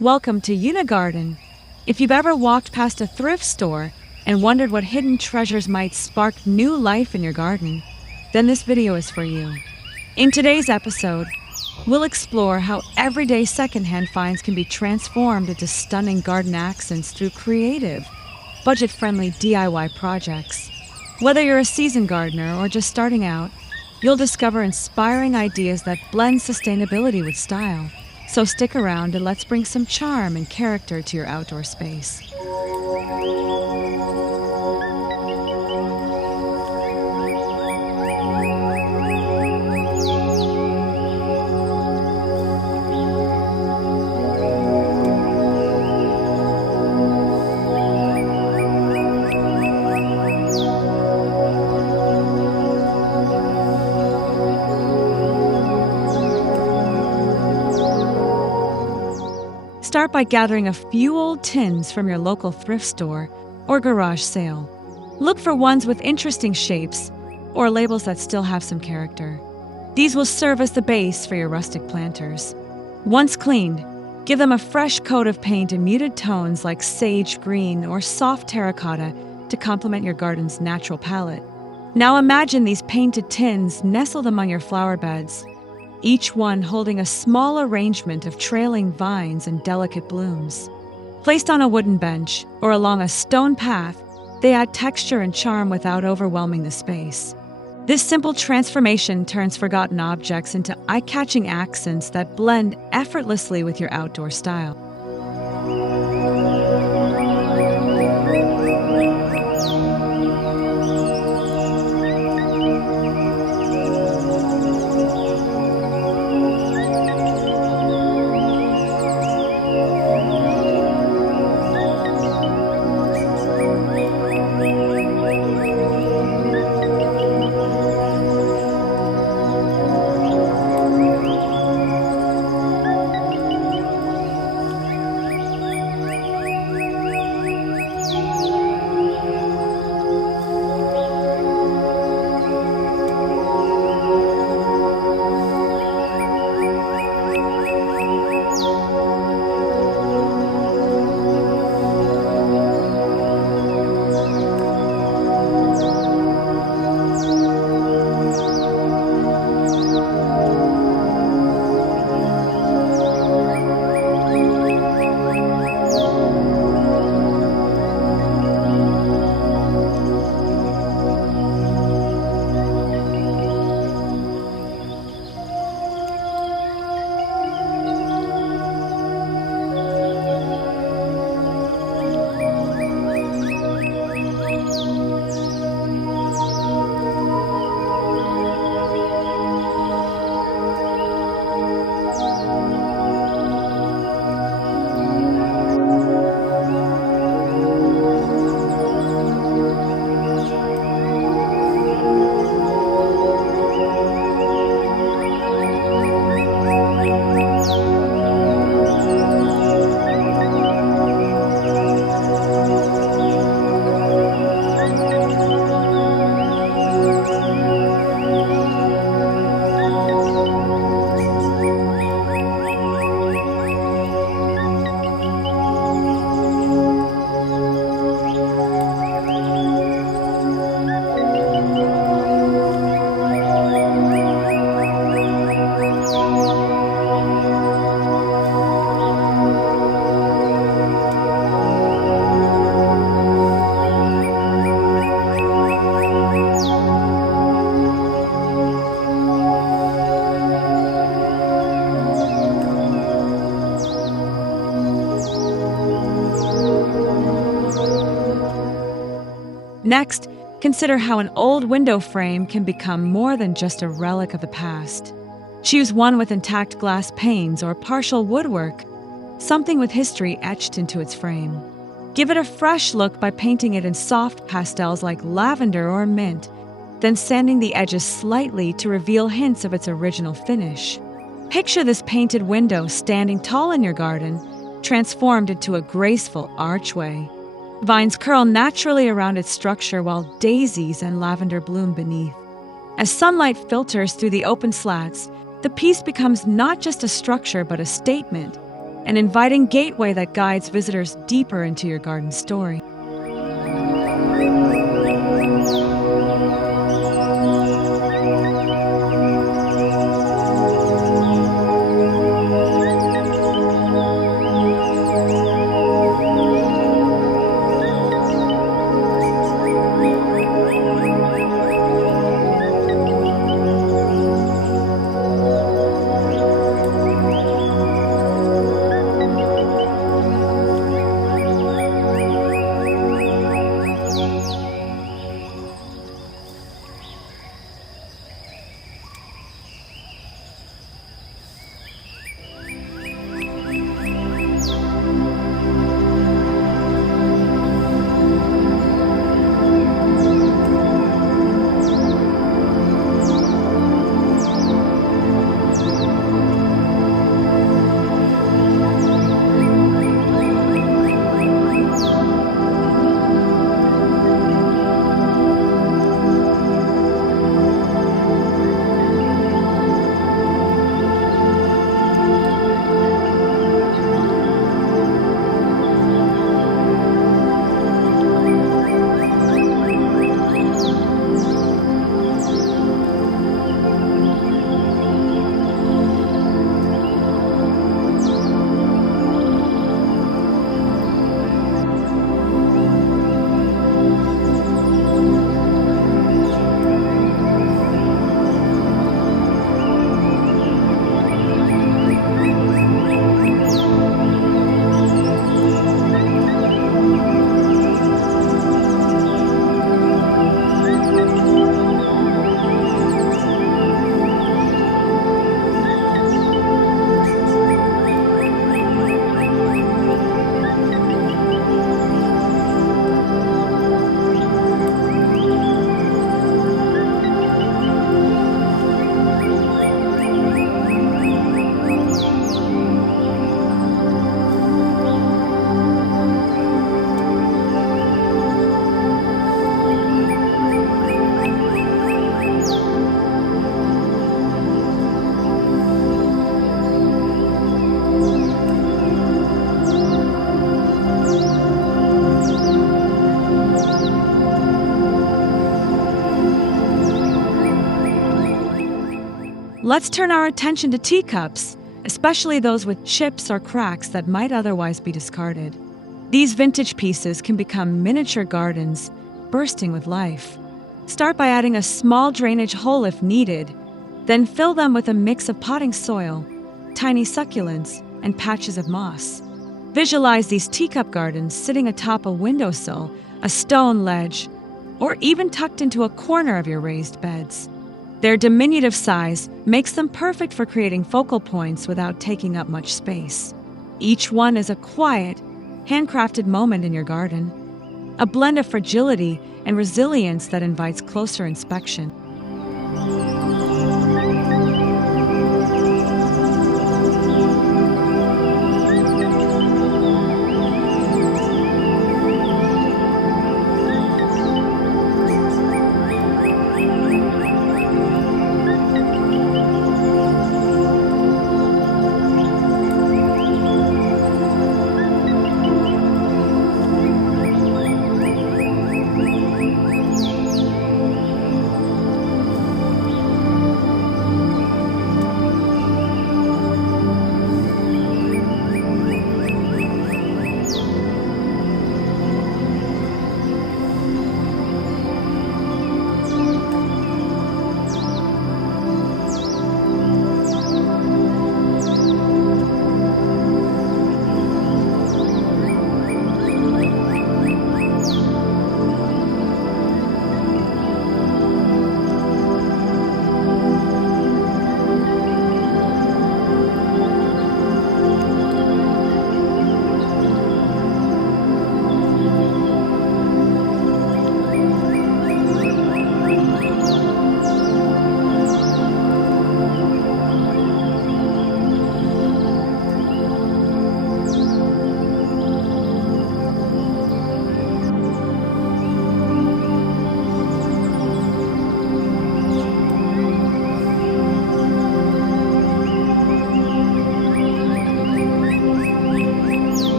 Welcome to Unigarden. If you've ever walked past a thrift store and wondered what hidden treasures might spark new life in your garden, then this video is for you. In today's episode, we'll explore how everyday secondhand finds can be transformed into stunning garden accents through creative, budget-friendly DIY projects. Whether you're a seasoned gardener or just starting out, you'll discover inspiring ideas that blend sustainability with style. So stick around and let's bring some charm and character to your outdoor space. Start by gathering a few old tins from your local thrift store or garage sale. Look for ones with interesting shapes or labels that still have some character. These will serve as the base for your rustic planters. Once cleaned, give them a fresh coat of paint in muted tones like sage green or soft terracotta to complement your garden's natural palette. Now imagine these painted tins nestled among your flower beds, each one holding a small arrangement of trailing vines and delicate blooms. Placed on a wooden bench or along a stone path, they add texture and charm without overwhelming the space. This simple transformation turns forgotten objects into eye-catching accents that blend effortlessly with your outdoor style. Next, consider how an old window frame can become more than just a relic of the past. Choose one with intact glass panes or partial woodwork, something with history etched into its frame. Give it a fresh look by painting it in soft pastels like lavender or mint, then sanding the edges slightly to reveal hints of its original finish. Picture this painted window standing tall in your garden, transformed into a graceful archway. Vines curl naturally around its structure while daisies and lavender bloom beneath. As sunlight filters through the open slats, the piece becomes not just a structure but a statement, an inviting gateway that guides visitors deeper into your garden story. Let's turn our attention to teacups, especially those with chips or cracks that might otherwise be discarded. These vintage pieces can become miniature gardens, bursting with life. Start by adding a small drainage hole if needed, then fill them with a mix of potting soil, tiny succulents, and patches of moss. Visualize these teacup gardens sitting atop a windowsill, a stone ledge, or even tucked into a corner of your raised beds. Their diminutive size makes them perfect for creating focal points without taking up much space. Each one is a quiet, handcrafted moment in your garden, a blend of fragility and resilience that invites closer inspection.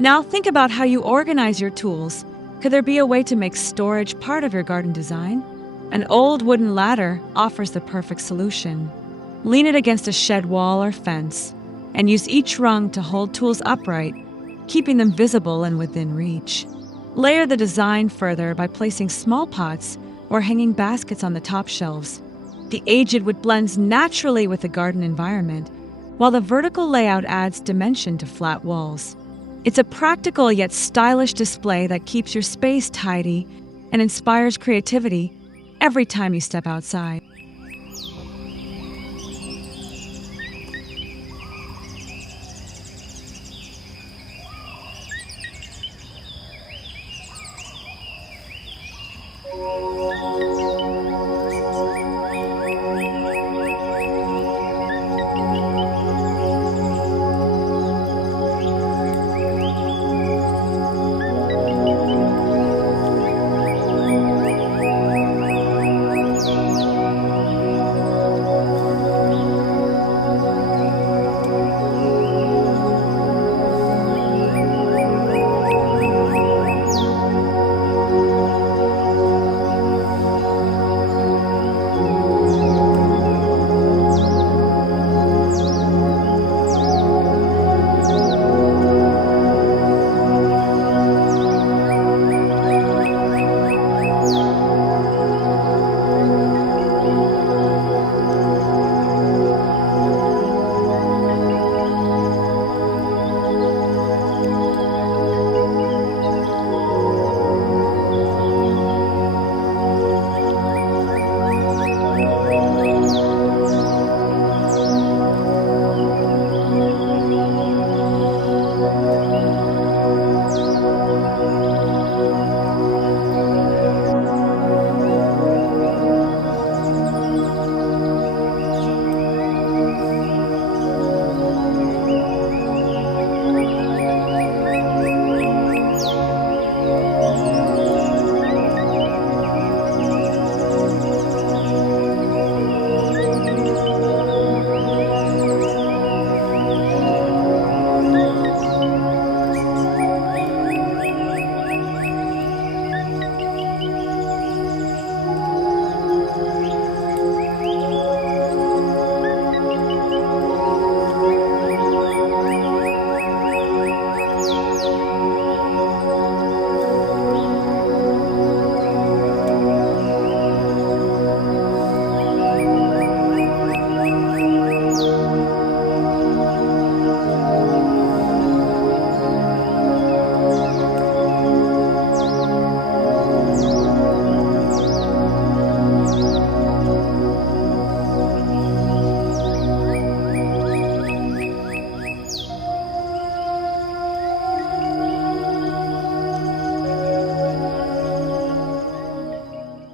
Now think about how you organize your tools. Could there be a way to make storage part of your garden design? An old wooden ladder offers the perfect solution. Lean it against a shed wall or fence, and use each rung to hold tools upright, keeping them visible and within reach. Layer the design further by placing small pots or hanging baskets on the top shelves. The aged wood blends naturally with the garden environment, while the vertical layout adds dimension to flat walls. It's a practical yet stylish display that keeps your space tidy and inspires creativity every time you step outside.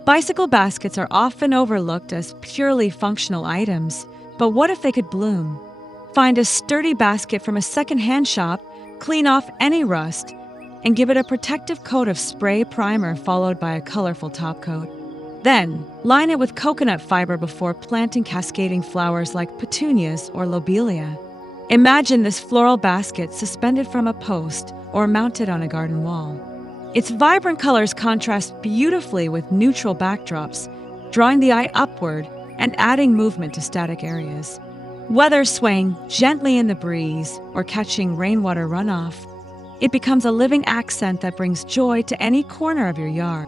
Bicycle baskets are often overlooked as purely functional items, but what if they could bloom? Find a sturdy basket from a second-hand shop, clean off any rust, and give it a protective coat of spray primer followed by a colorful top coat. Then, line it with coconut fiber before planting cascading flowers like petunias or lobelia. Imagine this floral basket suspended from a post or mounted on a garden wall. Its vibrant colors contrast beautifully with neutral backdrops, drawing the eye upward and adding movement to static areas. Whether swaying gently in the breeze or catching rainwater runoff, it becomes a living accent that brings joy to any corner of your yard.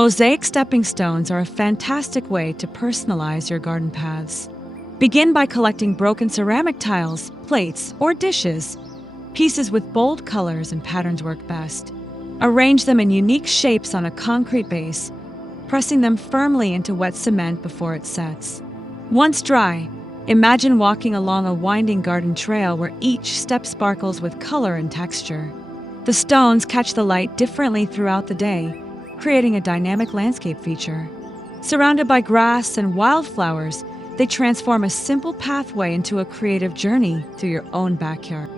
Mosaic stepping stones are a fantastic way to personalize your garden paths. Begin by collecting broken ceramic tiles, plates, or dishes. Pieces with bold colors and patterns work best. Arrange them in unique shapes on a concrete base, pressing them firmly into wet cement before it sets. Once dry, imagine walking along a winding garden trail where each step sparkles with color and texture. The stones catch the light differently throughout the day, creating a dynamic landscape feature. Surrounded by grass and wildflowers, they transform a simple pathway into a creative journey through your own backyard.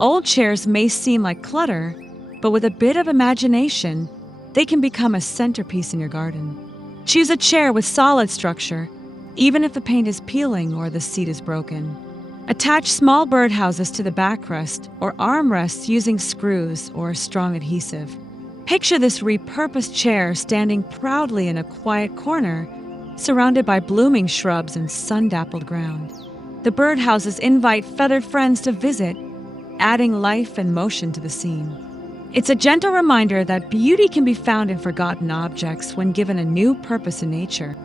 Old chairs may seem like clutter, but with a bit of imagination, they can become a centerpiece in your garden. Choose a chair with solid structure, even if the paint is peeling or the seat is broken. Attach small birdhouses to the backrest or armrests using screws or strong adhesive. Picture this repurposed chair standing proudly in a quiet corner, surrounded by blooming shrubs and sun-dappled ground. The birdhouses invite feathered friends to visit, adding life and motion to the scene. It's a gentle reminder that beauty can be found in forgotten objects when given a new purpose in nature.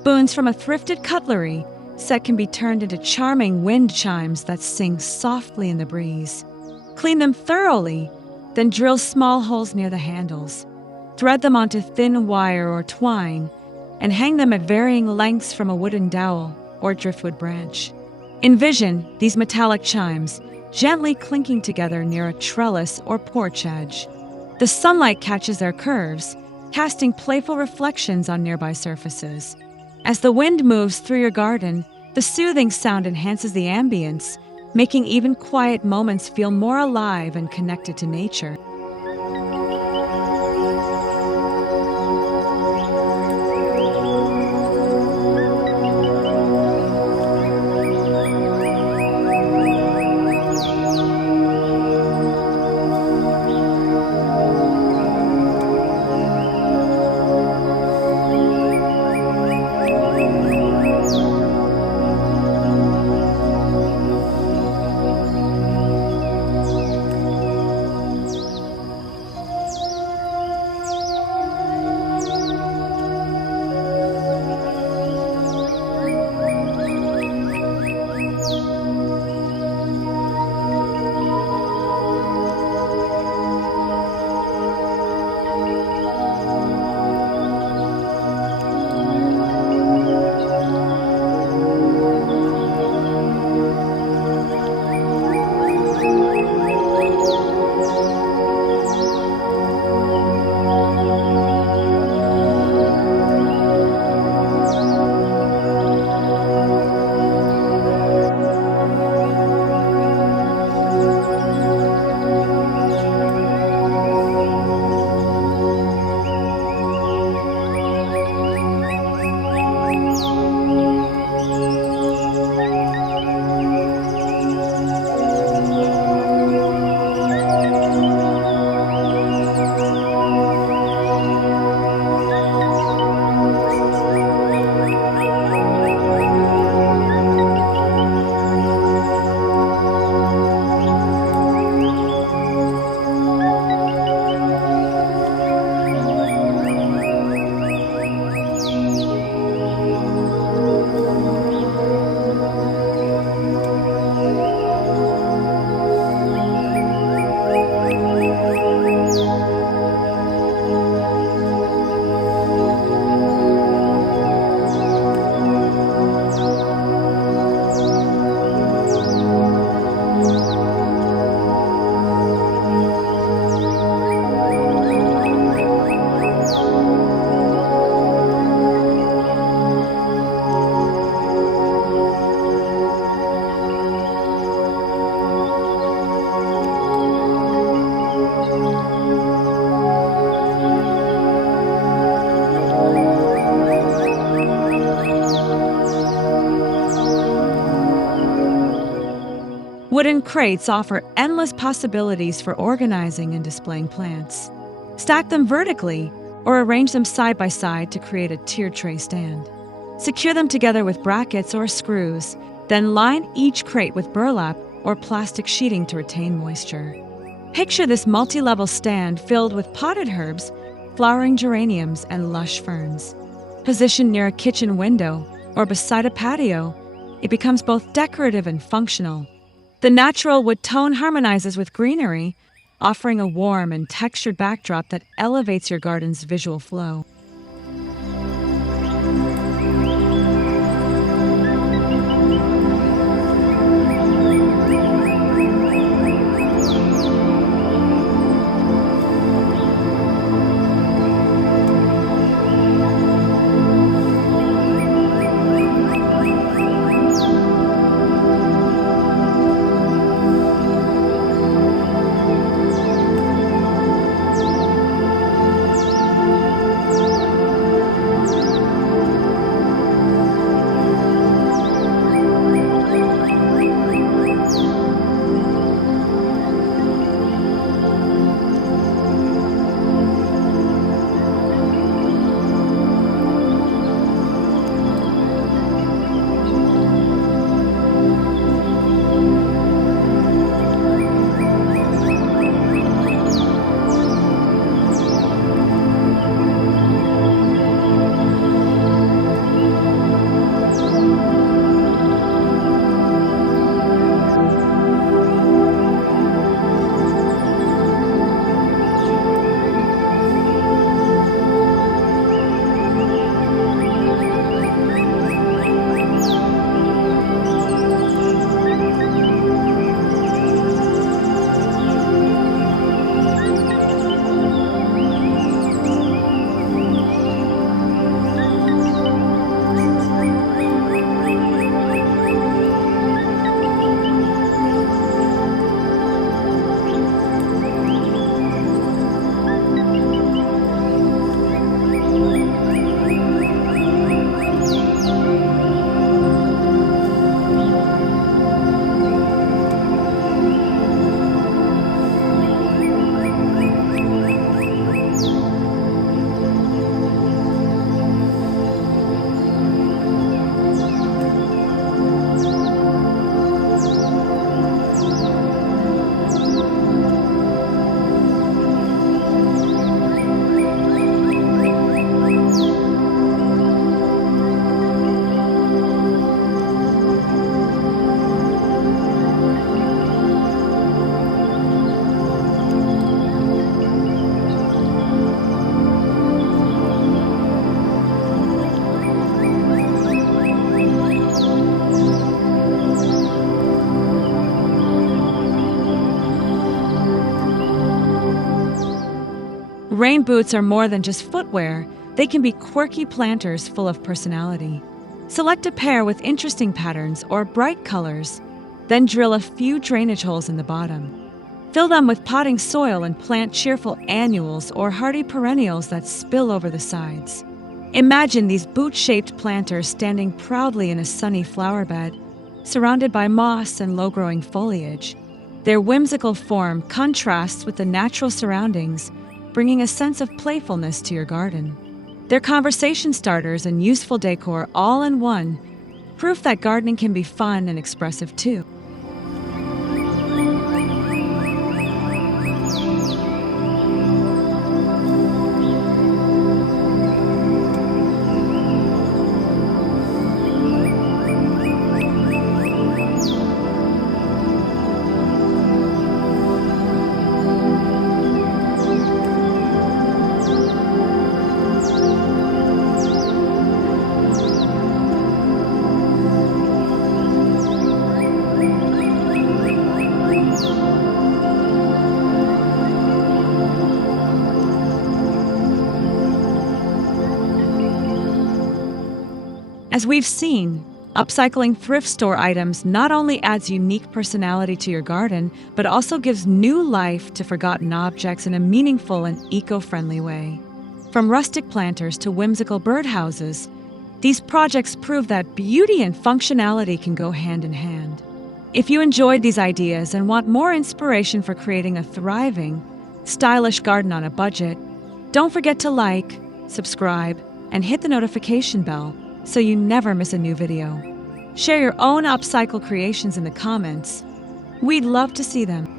Spoons from a thrifted cutlery set can be turned into charming wind chimes that sing softly in the breeze. Clean them thoroughly, then drill small holes near the handles. Thread them onto thin wire or twine, and hang them at varying lengths from a wooden dowel or driftwood branch. Envision these metallic chimes gently clinking together near a trellis or porch edge. The sunlight catches their curves, casting playful reflections on nearby surfaces. As the wind moves through your garden, the soothing sound enhances the ambience, making even quiet moments feel more alive and connected to nature. Wooden crates offer endless possibilities for organizing and displaying plants. Stack them vertically or arrange them side by side to create a tiered tray stand. Secure them together with brackets or screws, then line each crate with burlap or plastic sheeting to retain moisture. Picture this multi-level stand filled with potted herbs, flowering geraniums, and lush ferns. Positioned near a kitchen window or beside a patio, it becomes both decorative and functional. The natural wood tone harmonizes with greenery, offering a warm and textured backdrop that elevates your garden's visual flow. Rain boots are more than just footwear, they can be quirky planters full of personality. Select a pair with interesting patterns or bright colors, then drill a few drainage holes in the bottom. Fill them with potting soil and plant cheerful annuals or hardy perennials that spill over the sides. Imagine these boot-shaped planters standing proudly in a sunny flower bed, surrounded by moss and low-growing foliage. Their whimsical form contrasts with the natural surroundings, bringing a sense of playfulness to your garden. They're conversation starters and useful decor all in one, proof that gardening can be fun and expressive too. As we've seen, upcycling thrift store items not only adds unique personality to your garden, but also gives new life to forgotten objects in a meaningful and eco-friendly way. From rustic planters to whimsical birdhouses, these projects prove that beauty and functionality can go hand in hand. If you enjoyed these ideas and want more inspiration for creating a thriving, stylish garden on a budget, don't forget to like, subscribe, and hit the notification bell so you never miss a new video. Share your own upcycle creations in the comments. We'd love to see them.